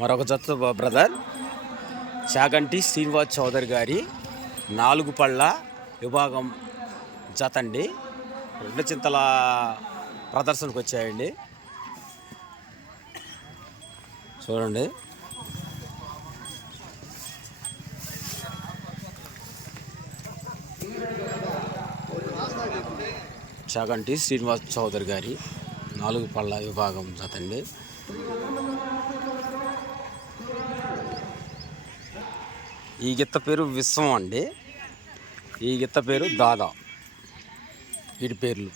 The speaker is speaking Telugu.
మరొక జత బ్రదర్ చాగంటి శ్రీనివాస్ చౌదరి గారి 4 పళ్ళ విభాగం జత అండి. 2 చింతల ప్రదర్శనకు వచ్చాయండి. చూడండి, చాగంటి శ్రీనివాస్ చౌదరి గారి 4 పళ్ళ విభాగం జత అండి. ఈ గిత్త పేరు విశ్వం అండి. ఈ గిత్త పేరు దాదా. వీటి పేర్లు